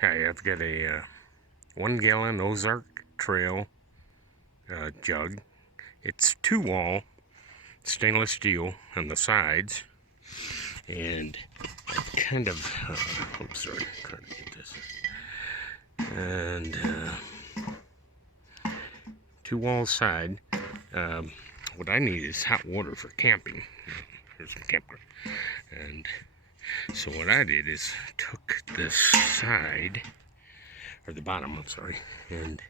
Hi, I've got a 1 gallon Ozark Trail jug. It's 2-wall stainless steel on the sides, and I've kind of, oops, sorry, I'm trying to get this. And 2-wall side. What I need is hot water for camping. Here's some campground. And so what I did is took this side, or the bottom, I'm sorry, and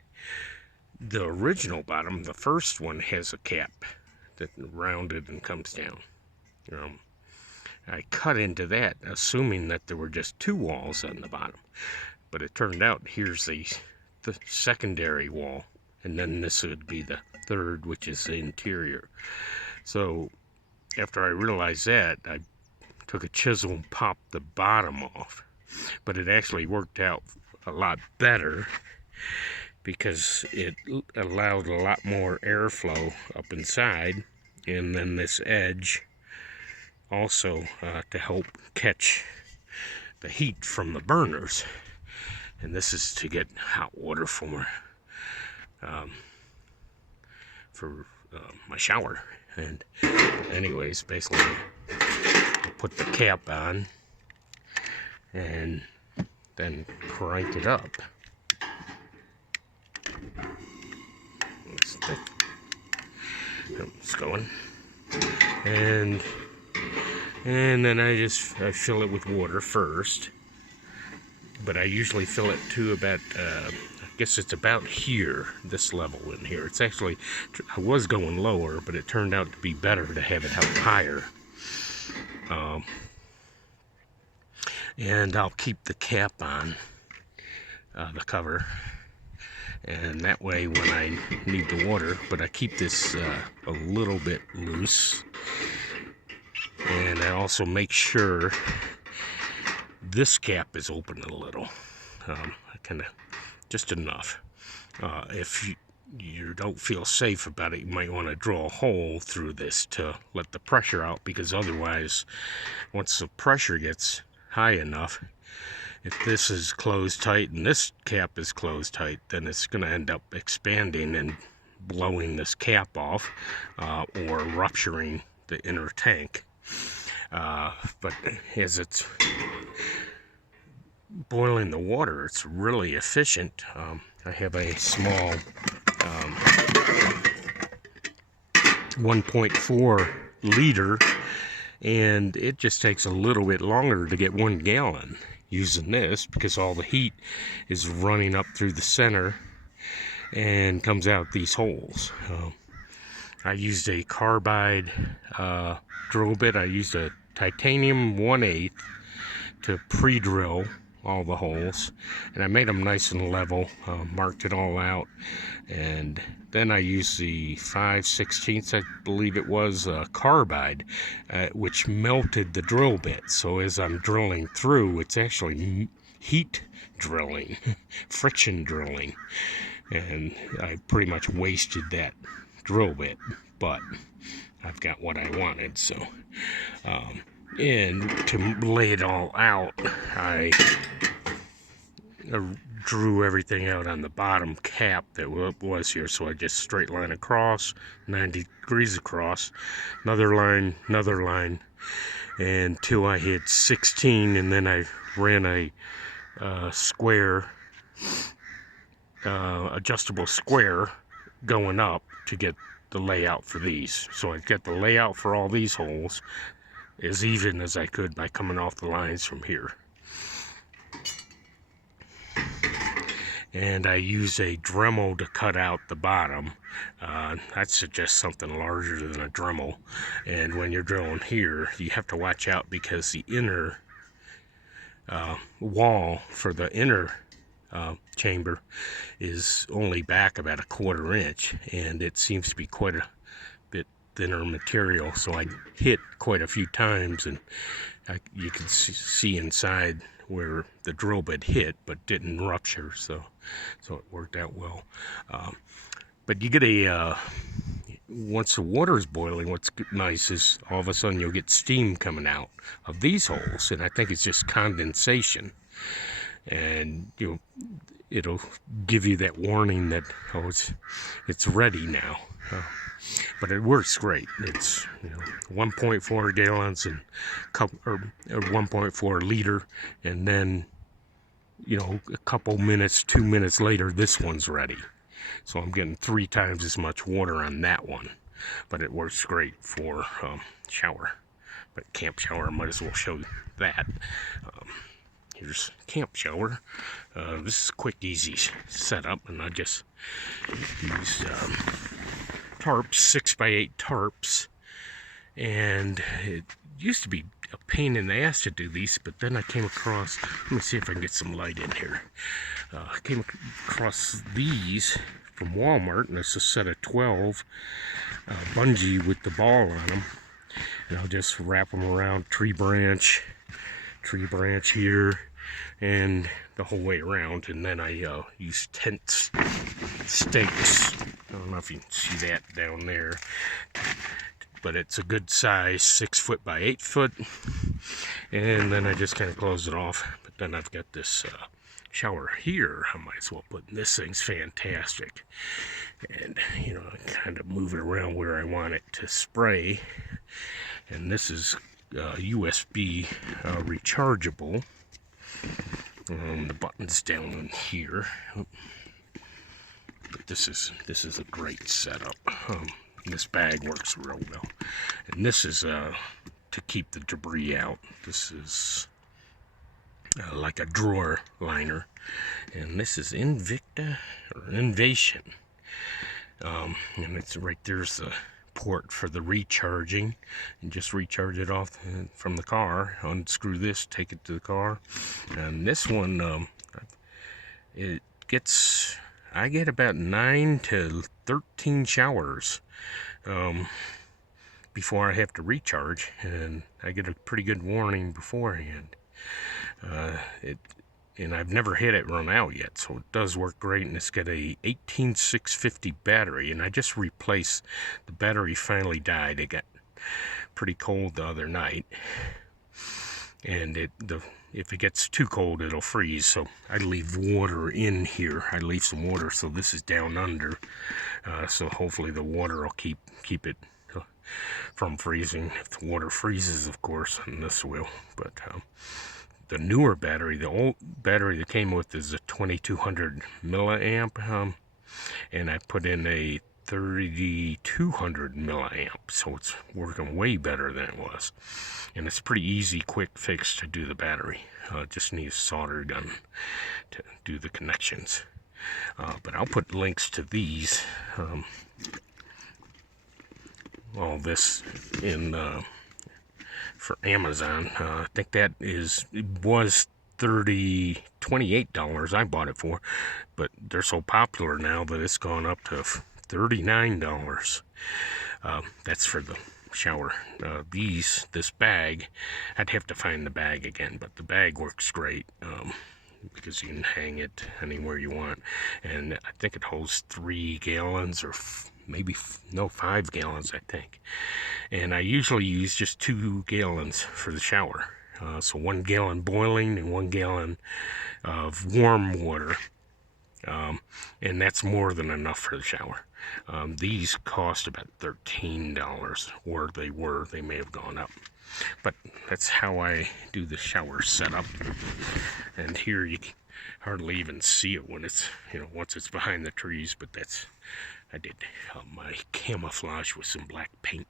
the original bottom, the first one, has a cap that rounded and comes down. I cut into that assuming that there were just 2 walls on the bottom, but it turned out here's the secondary wall, and then this would be the third, which is the interior. So after I realized that, I took a chisel and popped the bottom off, but it actually worked out a lot better because it allowed a lot more airflow up inside, and then this edge also to help catch the heat from the burners. And this is to get hot water for my shower. And anyways, basically I put the cap on and then crank it up. It's going, and then I fill it with water first, but I usually fill it to about I guess it's about here, this level in here. It's actually, I was going lower, but it turned out to be better to have it up higher. And I'll keep the cap on the cover, and that way when I need the water, but I keep this a little bit loose, and I also make sure this cap is open a little, kind of just enough. If you don't feel safe about it, you might want to drill a hole through this to let the pressure out, because otherwise, once the pressure gets high enough, if this is closed tight and this cap is closed tight, then it's going to end up expanding and blowing this cap off, or rupturing the inner tank. But as it's boiling the water, it's really efficient. I have a small 1.4 liter, and it just takes a little bit longer to get 1 gallon using this, because all the heat is running up through the center and comes out these holes. I used a Carbide drill bit. I used a titanium 1/8 to pre-drill all the holes, and I made them nice and level, marked it all out, and then I used the 5/16, I believe it was, Carbide, which melted the drill bit. So as I'm drilling through, it's actually heat drilling, friction drilling, and I pretty much wasted that drill bit, but I've got what I wanted. So and to lay it all out, I drew everything out on the bottom cap that was here. So I just straight line across, 90 degrees across, another line, until I hit 16, and then I ran a square, adjustable square going up to get the layout for these. So I get the layout for all these holes as even as I could by coming off the lines from here. And I use a Dremel to cut out the bottom. I'd suggest something larger than a Dremel. And when you're drilling here, you have to watch out, because the inner wall for the inner chamber is only back about 1/4 inch, and it seems to be quite a bit thinner material. So I hit quite a few times, and you can see inside where the drill bit hit but didn't rupture, so it worked out well. But you get once the water is boiling, what's nice is all of a sudden you'll get steam coming out of these holes, and I think it's just condensation. and it'll give you that warning that, oh, it's ready now. But it works great. It's 1.4 gallons and or 1.4 liter, and then a couple minutes, 2 minutes later, this one's ready. So I'm getting 3 times as much water on that one. But it works great for shower. But camp shower, I might as well show you that. Here's camp shower. This is a quick, easy setup, and I just used tarps, 6x8 tarps, and it used to be a pain in the ass to do these, but then I came across, let me see if I can get some light in here. I came across these from Walmart, and it's a set of 12 bungee with the ball on them, and I'll just wrap them around tree branch here, and the whole way around, and then I use tent stakes. I don't know if you can see that down there, but it's a good size, 6 foot by 8 foot, and then I just kind of close it off. But then I've got this shower here. I might as well put in. This thing's fantastic, and I kind of move it around where I want it to spray. And this is USB rechargeable. The button's down in here. But this is a great setup. This bag works real well, and this is to keep the debris out. This is like a drawer liner, and this is Invicta or Ivation, and it's right there's the port for the recharging, and just recharge it off from the car. Unscrew this, take it to the car, and this one I get about 9 to 13 showers before I have to recharge, and I get a pretty good warning beforehand. And I've never had it run out yet, so it does work great. And it's got a 18650 battery, and I just replaced the battery. Finally died. It got pretty cold the other night, and if it gets too cold, it'll freeze. So I leave water in here. I leave some water, so this is down under. So hopefully the water will keep it from freezing. If the water freezes, of course, and this will. But the newer battery, the old battery that came with, is a 2200 milliamp, and I put in a 3200 milliamp, so it's working way better than it was. And it's a pretty easy, quick fix to do the battery. Just need a solder gun to do the connections. But I'll put links to these, all this in for Amazon. I think that was $28 I bought it for, but they're so popular now that it's gone up to $39. That's for the shower. This bag, I'd have to find the bag again, but the bag works great because you can hang it anywhere you want, and I think it holds 3 gallons or maybe 5 gallons, I think. And I usually use just 2 gallons for the shower. So 1 gallon boiling and 1 gallon of warm water. And that's more than enough for the shower. These cost about $13, or they may have gone up. But that's how I do the shower setup. And here you can hardly even see it when it's, once it's behind the trees, but I did my camouflage with some black paint,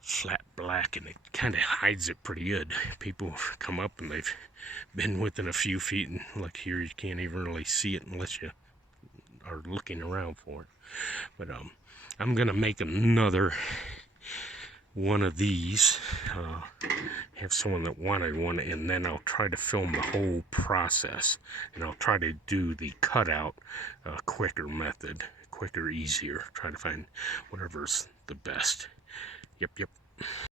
flat black, and it kind of hides it pretty good. People come up and they've been within a few feet, and like here you can't even really see it unless you are looking around for it. But I'm gonna make another one of these, have someone that wanted one, and then I'll try to film the whole process, and I'll try to do the cutout quicker method, quicker, easier, try to find whatever's the best. Yep.